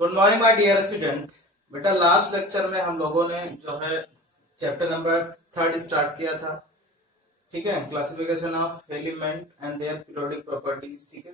Good morning my dear student. बेटा last lecture में हम लोगों ने जो है चैप्टर नंबर 3 स्टार्ट किया था। ठीक है, classification of element and their periodic properties. ठीक है,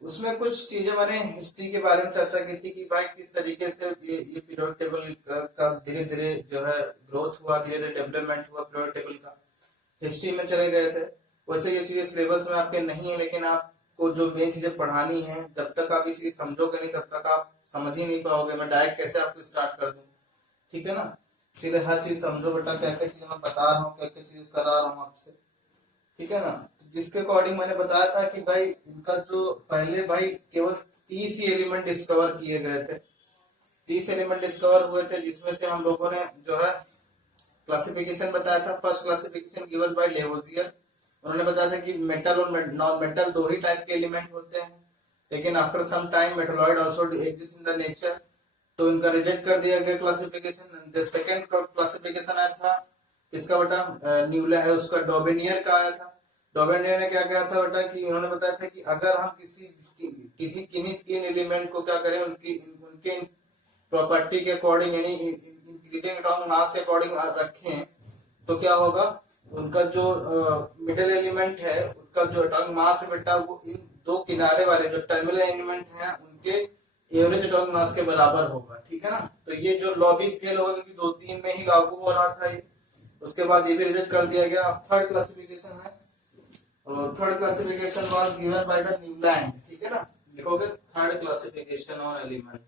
उसमें कुछ चीजें मैंने हिस्ट्री के बारे में चर्चा की थी कि भाई किस तरीके से ये पीरियोडिक टेबल का धीरे धीरे जो है ग्रोथ हुआ, धीरे धीरे डेवलपमेंट हुआ पीरियोडिक टेबल का। हिस्ट्री में चले गए थे। वैसे ये चीजें सिलेबस में आपके नहीं है, लेकिन आपको जो मेन चीजें पढ़ानी है, जब तक आप ये चीज समझोगे नहीं तब तक आप समझ ही नहीं पाओगे। मैं डायरेक्ट कैसे आपको स्टार्ट कर दूं, ठीक है ना। इसलिए हर चीज समझो बेटा, क्या क्या चीजें मैं बता रहा हूँ, क्या क्या चीज करा रहा हूँ आपसे, ठीक है ना। जिसके अकॉर्डिंग मैंने बताया था कि भाई इनका जो पहले भाई केवल 30 ही एलिमेंट डिस्कवर किए गए थे। 30 एलिमेंट डिस्कवर हुए थे, जिसमें से हम लोगों ने जो है क्लासिफिकेशन बताया था। First classification given by Lavoisier. उन्होंने बताया था कि मेटल और नॉन मेटल दो ही टाइप के एलिमेंट होते हैं, लेकिन after some time metalloid also exist in the nature, तो इनका रिजेक्ट कर दिया गया क्लासिफिकेशन। द सेकंड क्लासिफिकेशन आया था इसका बेटा न्यूला है, उसका डॉबेनियर का आया था। डॉबेनियर ने क्या कहा था बेटा कि उन्होंने बताया था कि अगर हम किसी किन्हीं तीन एलिमेंट को क्या करें, उनकी उनके प्रॉपर्टी के अकॉर्डिंग यानी इंक्रीजिंग एटॉमिक मास के अकॉर्डिंग रखें, तो क्या होगा, उनका जो मिडिल एलिमेंट है उनका जो एटॉमिक मास है बेटा वो इन दो किनारे वाले जो टर्मिनल एलिमेंट हैं उनके एवरेज एटॉमिक मास के बराबर होगा, ठीक है ना। तो ये जो लॉ भी फेल होगा क्योंकि 2-3 में ही लागू हो रहा था ये। उसके बाद ये भी रिजेक्ट कर दिया गया। थर्ड क्लासिफिकेशन है, और third classification was given by the Newland, ठीक है ना। लिखोगे third classification on element.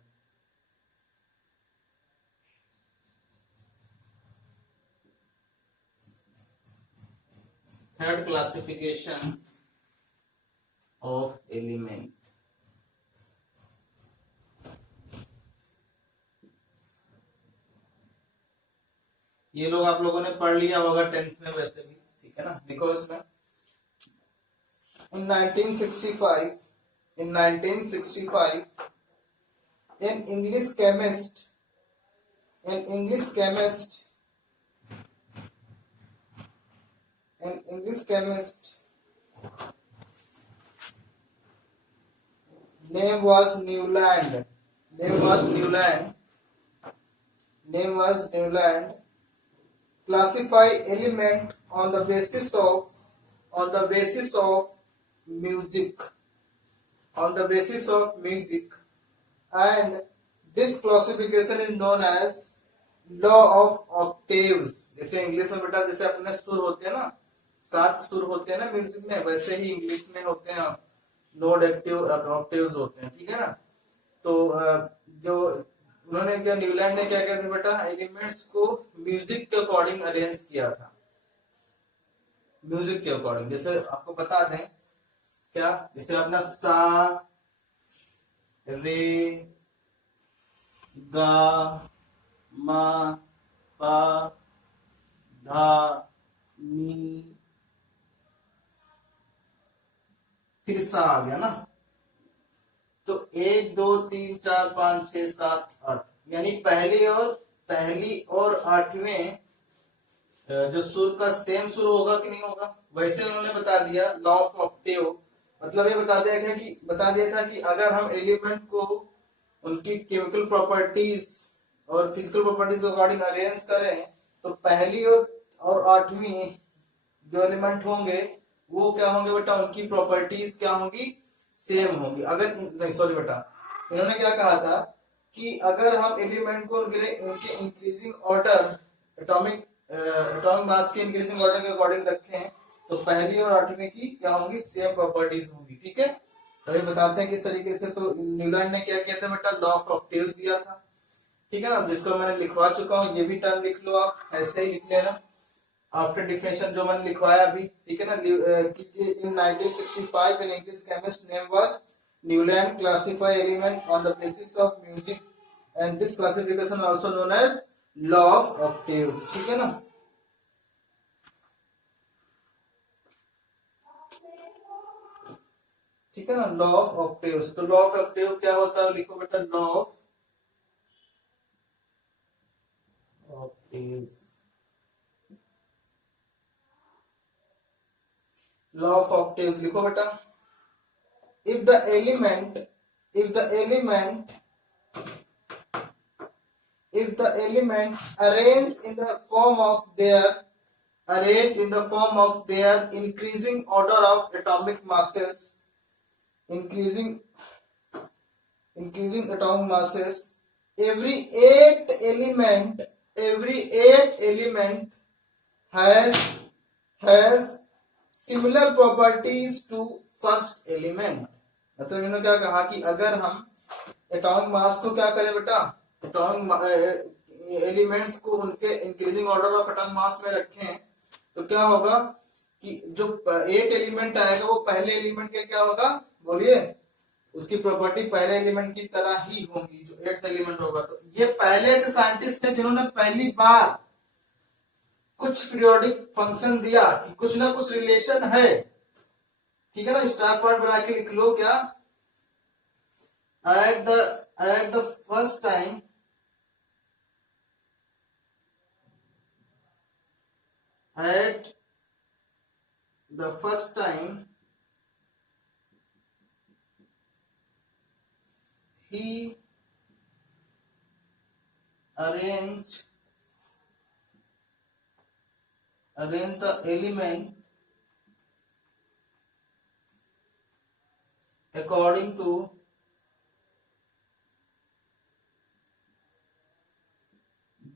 Third classification of element. ये लोग आप लोगों ने पढ़ लिया होगा 10th में वैसे भी, ठीक है ना। देखो इसमें in 1965 an English chemist an English chemist an English chemist name was Newland classify element on the basis of music and this classification is known as law of octaves। जैसे इंग्लिश में बेटा जैसे अपने सुर होते हैं ना, 7 सुर होते हैं ना म्यूजिक में, वैसे ही इंग्लिश में होते हैं नोड ऑक्टेव्स होते हैं, ठीक है ना। तो जो उन्होंने क्या न्यूलैंड ने क्या किया था बेटा, एलिमेंट्स को म्यूजिक के अकॉर्डिंग अरेंज किया था। म्यूजिक के अकॉर्डिंग जैसे आपको बता दें क्या, जैसे अपना सा रे गा मा पा धा नी, फिर सा आ गया ना। तो 1 2 3 4 5 6 7 8 यानी पहली और 8वें जो सुर का सेम सुर होगा कि नहीं होगा, वैसे उन्होंने बता दिया लॉ ऑफ ऑक्टेव। मतलब ये बता दिया था कि अगर हम एलिमेंट को उनकी केमिकल प्रॉपर्टीज और फिजिकल प्रॉपर्टीज के अकॉर्डिंग अरेंज करें, तो पहली और 8वीं जो एलिमेंट होंगे वो क्या होंगे बेटा, उनकी प्रॉपर्टीज क्या होंगी, सेम होंगी। अगर नहीं सॉरी बेटा, इन्होंने क्या कहा था कि अगर हम एलिमेंट को उनके इंक्रीजिंग ऑर्डर एटॉमिक मास के इंक्रीजिंग ऑर्डर के अकॉर्डिंग रखें, तो पहली और 8वीं की क्या होंगी, सेम प्रॉपर्टीज होंगी, ठीक है। तो ये बताते हैं किस तरीके से। तो न्यूलैंड ने क्या किया था बेटा, लॉ ऑफ ऑक्टेव्स दिया था, ठीक है ना, जिसको मैंने लिखवा चुका हूँ। ये भी टर्म लिख लो, आप ऐसे ही लिख लेना आफ्टर डिफिनेशन जो मैंने लिखवाया अभी, ठीक है ना। इन 1965 an English chemist name was Newland classify element on the basis of music and this classification also known as law of octaves, ठीक है ना। ठीक है ना, लॉ ऑफ ऑक्टेव्स। तो लॉ ऑफ ऑक्टेव क्या होता है, लिखो बेटा law of octaves. Law of octaves लिखो बेटा, if the element if the element arranged in the form of their increasing order of atomic masses, increasing atomic masses, every eight element has similar properties to first element। मतलब इन्होंने क्या कहा कि अगर हम atomic mass को क्या करें बेटा, एटॉमिक एलिमेंट्स को उनके increasing order of atomic mass में रखें तो क्या होगा कि जो 8 एलिमेंट आएगा वो पहले एलिमेंट के क्या होगा, बोलिए, उसकी प्रॉपर्टी पहले एलिमेंट की तरह ही होगी जो 8th एलिमेंट होगा। तो ये पहले से साइंटिस्ट थे जिन्होंने पहली बार कुछ पीरियोडिक फंक्शन दिया कि कुछ ना कुछ रिलेशन है, ठीक है ना। स्टार पॉइंट बना के लिख लो क्या, at the first time he arranged the element according to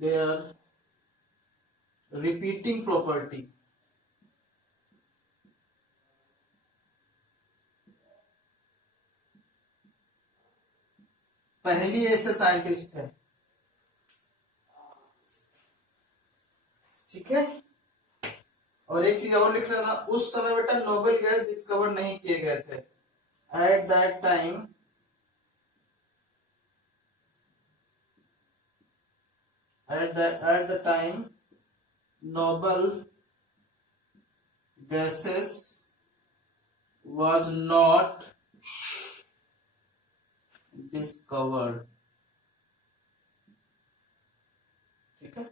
their repeating property। पहली ऐसे साइंटिस्ट है, ठीक है। और एक चीज और लिख लेना, उस समय बेटा नोबेल गैस डिस्कवर नहीं किए गए थे। At that time noble gases was not discovered, ठीक है।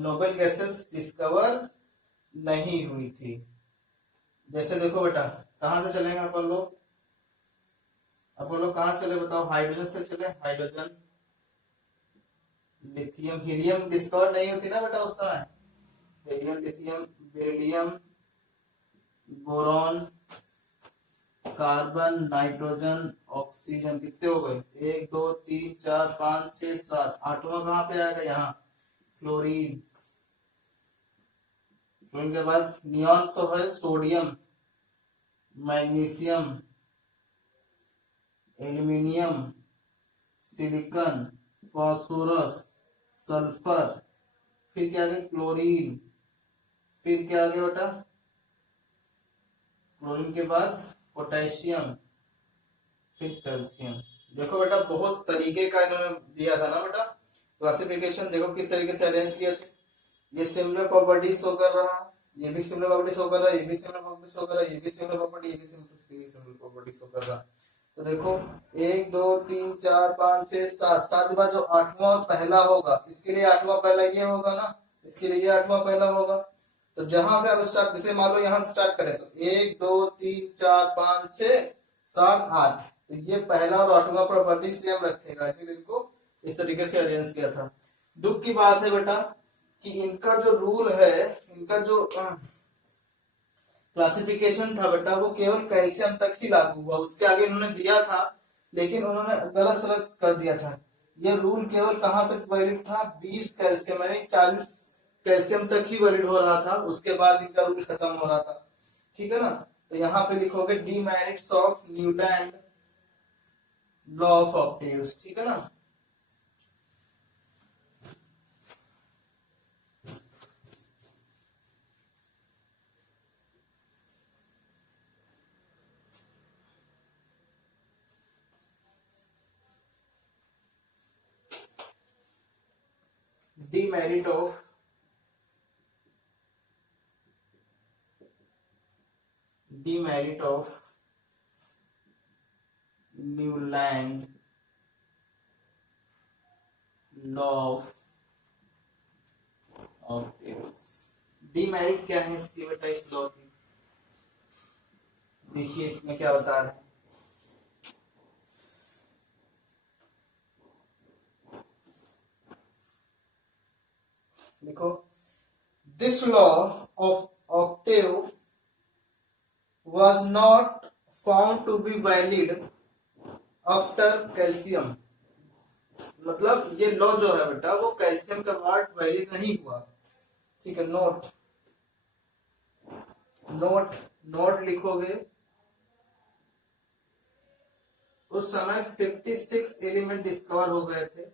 नोबेल गैसेस डिस्कवर नहीं हुई थी। जैसे देखो बेटा, कहां से चलेंगे अपन लोग कहां चले बताओ, हाइड्रोजन से चले। हाइड्रोजन, लिथियम, हीलियम डिस्कवर नहीं होती ना बेटा उस समय। Helium, lithium, beryllium, boron, carbon, nitrogen, oxygen, कितने हो गए, 1 2 3 4 5 6 7, आठवां कहां पे आएगा, यहाँ फ्लोरीन। फ्लोरीन के बाद नियॉन तो है, sodium, magnesium, aluminium, silicon, phosphorus, sulphur, फिर क्या आ गया क्लोरीन, फिर क्या आ गया बेटा, क्लोरीन के बाद पोटेशियम, फिर कैल्शियम। देखो बेटा बहुत तरीके का इन्होंने दिया था ना बेटा क्लासिफिकेशन। देखो किस तरीके से अरेंज किए थे। ये सिमिलर प्रॉपर्टी शो कर रहा है, ये भी सिमिलर प्रॉपर्टी शो कर रहा है, ये भी सिमिलर प्रॉपर्टी शो कर रहा है, ये भी सिमिलर प्रॉपर्टी, ये भी सिमिलर प्रॉपर्टी शो कर रहा है। तो देखो 1 2 3 4 5 6 7, 7 के बाद जो 8वां पहला होगा, इसके लिए 8वां पहला ये होगा ना, इसके लिए 8वां पहला होगा। तो जहां से आप स्टार्ट, जैसे मान लो यहां से स्टार्ट करें तो 1 2 3 4 5 6 7 8, तो ये पहला और 8वां प्रॉपर्टी सेम रखेगा, इसीलिए इनको इस तरीके से अरेंज किया था। दुख की बात है बेटा कि इनका जो रूल है, इनका जो क्लासिफिकेशन था बेटा, वो केवल कैल्शियम तक ही लागू हुआ, उसके आगे इन्होंने दिया था लेकिन उन्होंने गलत सलत कर दिया था। ये रूल केवल कहां तक वैलिड था, 20 कैल्शियम यानी 40 कैल्शियम तक ही वैलिड हो रहा था, उसके बाद इनका रूल खत्म हो रहा था, ठीक है ना। तो यहाँ पे लिखोगे demerits of Newton law of octaves, ठीक है ना। demerit of Newland law of octaves। demerit क्या है इसकी बेटा, इस लॉ की देखिए इसमें क्या बता रहे हैं। देखो, this law of Octave was not found to be valid after calcium. मतलब ये लॉ जो है बेटा वो कैल्शियम के बाद वैलिड नहीं हुआ। ठीक है, नोट नोट नोट लिखोगे। उस समय 56 एलिमेंट डिस्कवर हो गए थे।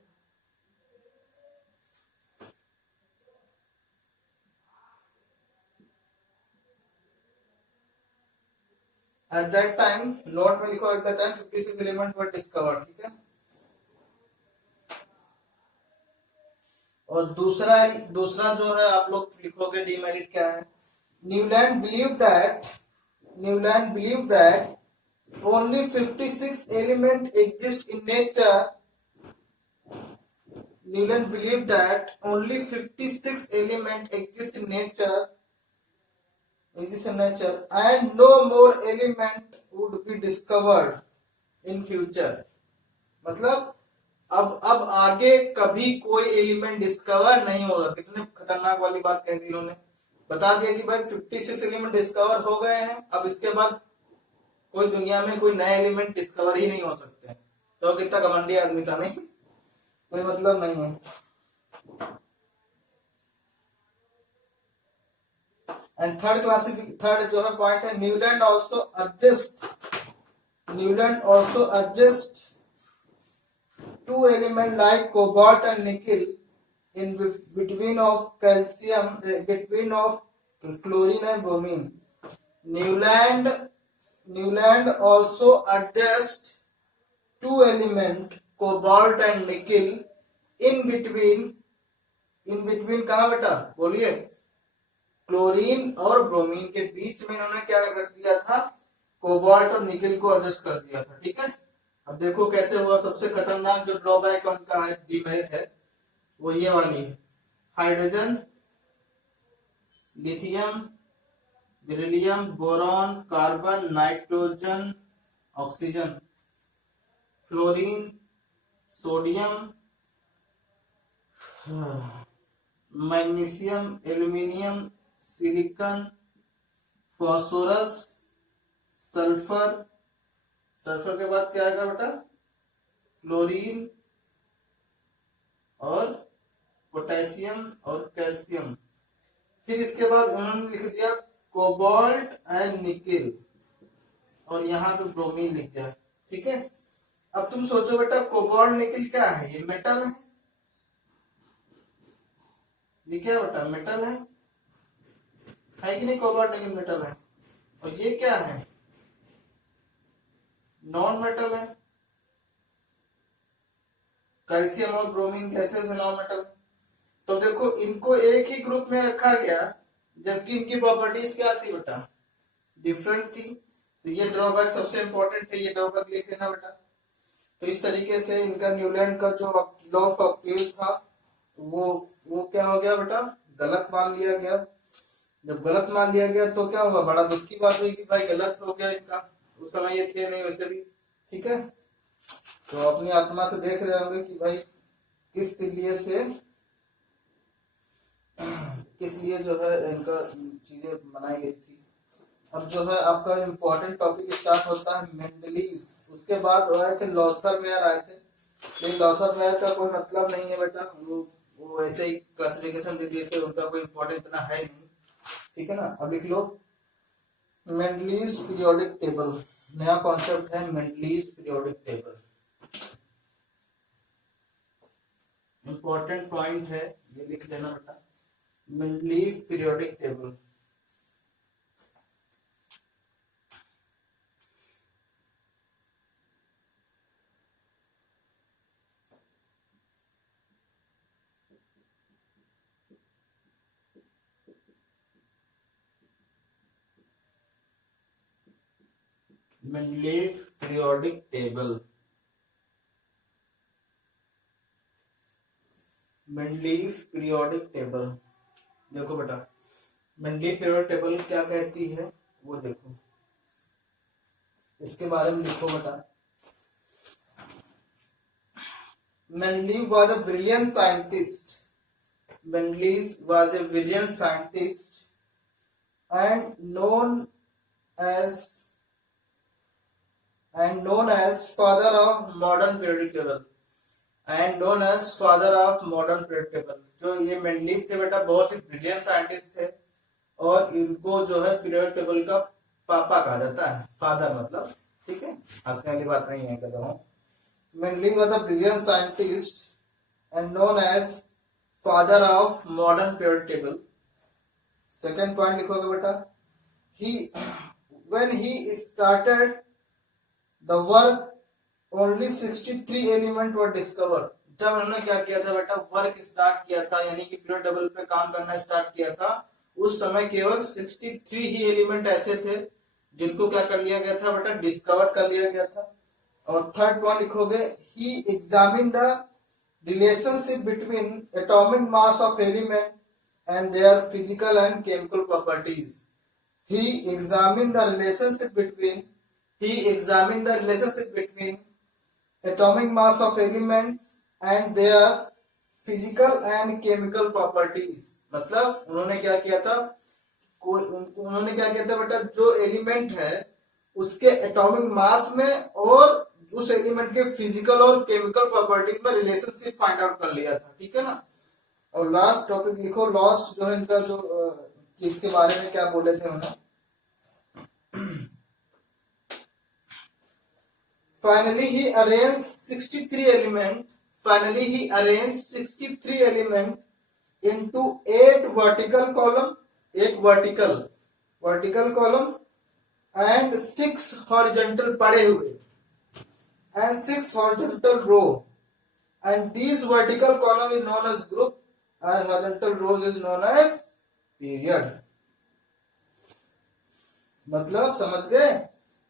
एट दैट टाइम, नोट में लिखो, at that time 56 element were discovered. ठीक है, और दूसरा दूसरा जो है आप लोग लिखोगे डीमेरिट क्या है। Newland believe that only 56 element exist in nature. Newland believed that only 56 element exist in nature and no more element would be discovered in future. मतलब अब आगे कभी कोई एलिमेंट डिस्कवर नहीं होगा। कितने खतरनाक वाली बात कह दी इन्होंने। बता दिया कि भाई 56 एलिमेंट डिस्कवर हो गए हैं, अब इसके बाद कोई दुनिया में कोई नए एलिमेंट डिस्कवर ही नहीं हो सकते। तो कितना घमंडी आदमी था, नहीं कोई मतलब नहीं है। एंड थर्ड जो है पॉइंट है, Newland also adjust two element like cobalt and nickel in between of calcium, between of chlorine and bromine. Newland also adjust two element cobalt and nickel in between कहाँ बेटा बोलिए, chlorine और bromine के बीच में इन्होंने क्या कर दिया था, कोबाल्ट और निकल को एडजस्ट कर दिया था। ठीक है, अब देखो कैसे हुआ। सबसे खतरनाक जो ड्रॉबैक उनका है, डीमेरिट है, वो ये वाली है। Hydrogen, lithium, beryllium, boron, carbon, nitrogen, oxygen, fluorine, sodium, magnesium, aluminium, silicon, phosphorus, sulphur. Sulphur के बाद क्या आएगा बेटा, क्लोरीन और पोटेशियम और कैल्शियम। फिर इसके बाद उन्होंने लिख दिया कोबाल्ट एंड निकेल, और यहाँ पे ब्रोमीन लिख दिया। ठीक है, अब तुम सोचो बेटा कोबाल्ट निकेल क्या है, ये मेटल है। ये क्या बेटा, मेटल है कि नहीं, कोबाल्ट निकेल मेटल है। और ये क्या है, नॉन मेटल है। कैल्शियम और ब्रोमीन कैसे से नॉन मेटल। तो देखो इनको एक ही ग्रुप में रखा गया, जबकि इनकी प्रॉपर्टीज क्या थी बेटा, डिफरेंट थी। तो ये ड्रॉबैक सबसे इंपॉर्टेंट है, ये ड्रॉबैक लिख लेना बेटा। तो इस तरीके से इनका न्यूलैंड का जो लॉ ऑफ ऑक्टेव था वो क्या हो गया बेटा, गलत मान लिया गया। जब गलत मान लिया गया तो क्या हुआ, बड़ा दुख की बात हुई कि भाई गलत हो गया इनका। उस समय ये थे नहीं वैसे भी। ठीक है, तो अपनी आत्मा से देख रहे होंगे कि भाई किस लिए जो है इनका चीजें बनाई गई थी। अब जो है आपका इम्पोर्टेंट टॉपिक स्टार्ट होता है मेंडलीज। उसके बाद आए थे लॉथर मेयर आए थे, लेकिन लॉथर मेयर का कोई मतलब नहीं है बेटा, वो वैसे ही क्लासिफिकेशन दे दिए थे, उनका कोई इम्पोर्टेंट इतना है नहीं। ठीक है ना, अब लिख लो मेंडलीज पीरियोडिक टेबल। नया कॉन्सेप्ट है Mendeleev's periodic table, important point है, ये लिख लेना बेटा, Mendeleev periodic table. Mendeleev periodic table, Mendeleev periodic table. देखो बेटा मेंडलीव पीरियोडिक टेबल क्या कहती है वो देखो। इसके बारे में लिखो बेटा। Mendeleev was a brilliant scientist. Mendeleev was a brilliant scientist and known as father of modern periodic table. And known as father of modern periodic table. जो ये मेंडलीव थे बेटा बहुत ही ब्रिलियंट साइंटिस्ट थे और इनको जो है पीरियोडिक टेबल का पापा कहा जाता है, फादर मतलब, ठीक है, हंसने वाली बात नहीं है, कहता हूँ। Mendeleev was a brilliant scientist and known as father of modern periodic table. Second point लिखोगे बेटा, when he started the work only 63 element were discovered. जब उन्होंने क्या किया था बेटा, वर्क स्टार्ट किया था, यानी कि पीरियड टेबल पे काम करना स्टार्ट किया था, उस समय केवल 63 ही एलिमेंट ऐसे थे जिनको क्या कर लिया गया था बेटा, डिस्कवर कर लिया गया था। और थर्ड पॉइंट लिखोगे, he examined the relationship between atomic mass of element and their physical and chemical properties. He examined the relationship between atomic mass of elements and their physical and chemical properties. मतलब उन्होंने क्या किया था बेटा, जो element है उसके atomic mass में और उस एलिमेंट के फिजिकल और केमिकल प्रॉपर्टीज में रिलेशनशिप फाइंड आउट कर लिया था, ठीक है ना। और लास्ट टॉपिक लिखो, लास्ट जो है इनका जो इसके बारे में क्या बोले थे उन्होंने। Finally he arranged 63 element into 8 vertical column and 6 horizontal पड़े हुए and 6 horizontal row, and these vertical column is known as group and horizontal rows is known as period. मतलब समझ गए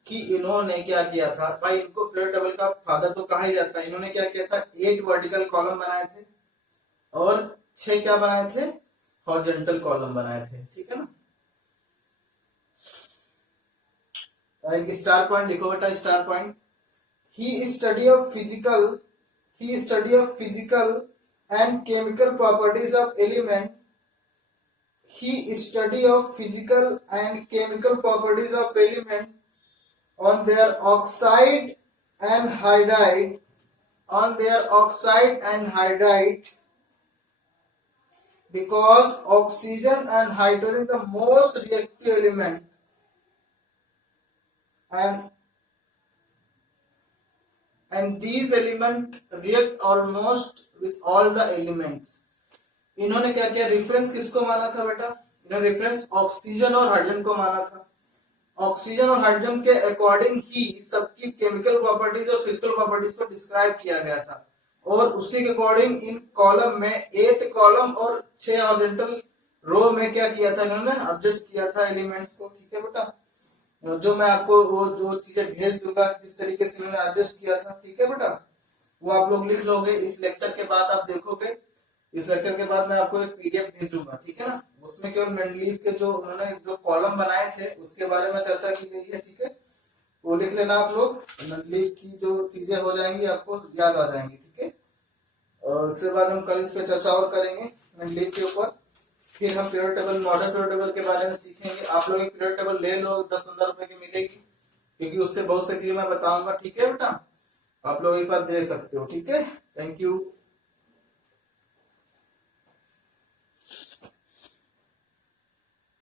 कि इन्होंने क्या किया था भाई, इनको पीरियड टेबल का फादर तो कहा ही जाता है। इन्होंने क्या किया था, 8 वर्टिकल कॉलम बनाए थे और 6 क्या बनाए थे, हॉरिजॉन्टल कॉलम बनाए थे, ठीक है ना। एक स्टार पॉइंट लिखो बेटा, star point, he study of physical and chemical properties of element. He study of physical and chemical properties of element on their oxide and hydride, because oxygen and hydrogen is the most reactive element, and these elements react almost with all the elements. इन्होंने क्या किया, reference किसको माना था बेटा, इन्होंने reference oxygen और hydrogen को माना था। ऑक्सीजन और हाइड्रोजन के अकॉर्डिंग ही सबकी केमिकल प्रॉपर्टीज और फिजिकल प्रॉपर्टीज को डिस्क्राइब किया गया था, और उसी के अकॉर्डिंग इन कॉलम में 8 कॉलम और 6 हॉरिजॉन्टल रो में क्या किया था, इन्होंने एडजस्ट किया था एलिमेंट्स को, ठीक है बेटा। जो मैं आपको वो चीजें भेज दूंगा जिस तरीके से इन्होंने एडजस्ट किया था, ठीक है बेटा, वो आप लोग लिख लोगे। इस लेक्चर के बाद आप देखोगे, इस लेक्चर के बाद मैं आपको एक पीडीएफ भेजूंगा, ठीक है ना, उसमें केवल मेंडलीव के जो उन्होंने जो कॉलम बनाए थे उसके बारे में चर्चा की गई है, ठीक है, वो लिख लेना आप लोग। मेंडलीव की जो चीजें हो जाएंगी आपको याद आ जाएंगी, ठीक है। और उसके बाद हम कल इस पे चर्चा और करेंगे मेंडलीव के ऊपर। फिर हम period table, modern period table के बारे में सीखेंगे। आप लोग एक पीरियड टेबल ले लो, 10-15 रुपए की मिलेगी, क्योंकि उससे बहुत सी चीजें मैं बताऊंगा, ठीक है बेटा, आप लोग एक बार दे सकते हो, ठीक है। Thank you.